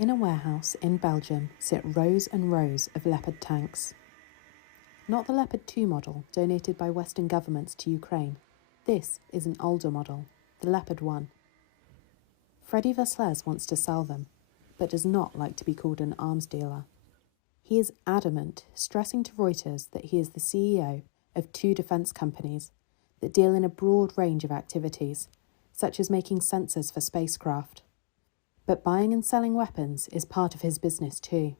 In a warehouse in Belgium sit rows and rows of Leopard tanks. Not the Leopard 2 model donated by Western governments to Ukraine. This is an older model, the Leopard 1. Freddy Versluys wants to sell them, but does not like to be called an arms dealer. He is adamant, stressing to Reuters that he is the CEO of 2 defence companies that deal in a broad range of activities, such as making sensors for spacecraft. But buying and selling weapons is part of his business too.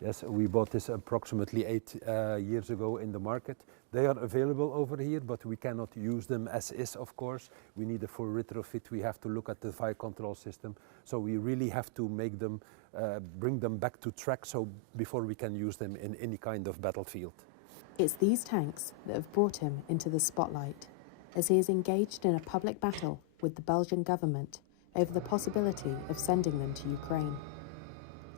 Yes, we bought this approximately 8 years ago in the market. They are available over here, but we cannot use them as is, of course. We need a full retrofit. We have to look at the fire control system. So we really have to make them, bring them back to track before we can use them in any kind of battlefield. It's these tanks that have brought him into the spotlight, as he is engaged in a public battle with the Belgian government over the possibility of sending them to Ukraine.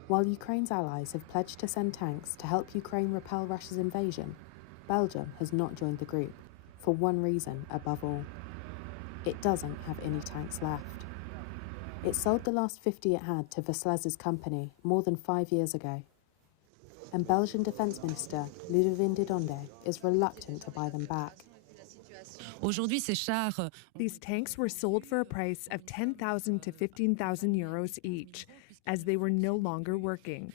While Ukraine's allies have pledged to send tanks to help Ukraine repel Russia's invasion, Belgium has not joined the group, for one reason above all. It doesn't have any tanks left. It sold the last 50 it had to Versluys' company more than 5 years ago. And Belgian Defence Minister Ludovine de Donde is reluctant to buy them back. These tanks were sold for a price of 10,000 to 15,000 euros each, as they were no longer working.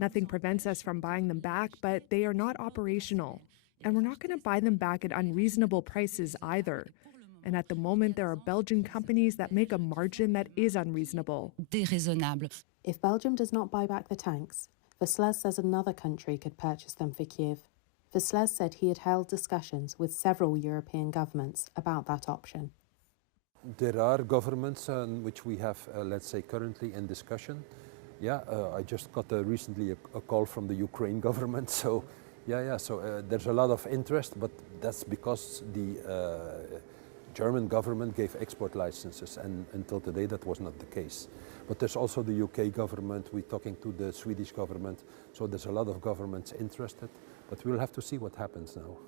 Nothing prevents us from buying them back, but they are not operational. And we're not going to buy them back at unreasonable prices either. And at the moment, there are Belgian companies that make a margin that is unreasonable. If Belgium does not buy back the tanks, Versluys says another country could purchase them for Kiev. Versluys said he had held discussions with several European governments about that option. There are governments which we have, let's say, currently in discussion. I just got recently a call from the Ukraine government. So, there's a lot of interest, but that's because the German government gave export licenses, and until today that was not the case. But there's also the UK government, we're talking to the Swedish government, so there's a lot of governments interested, but we'll have to see what happens now.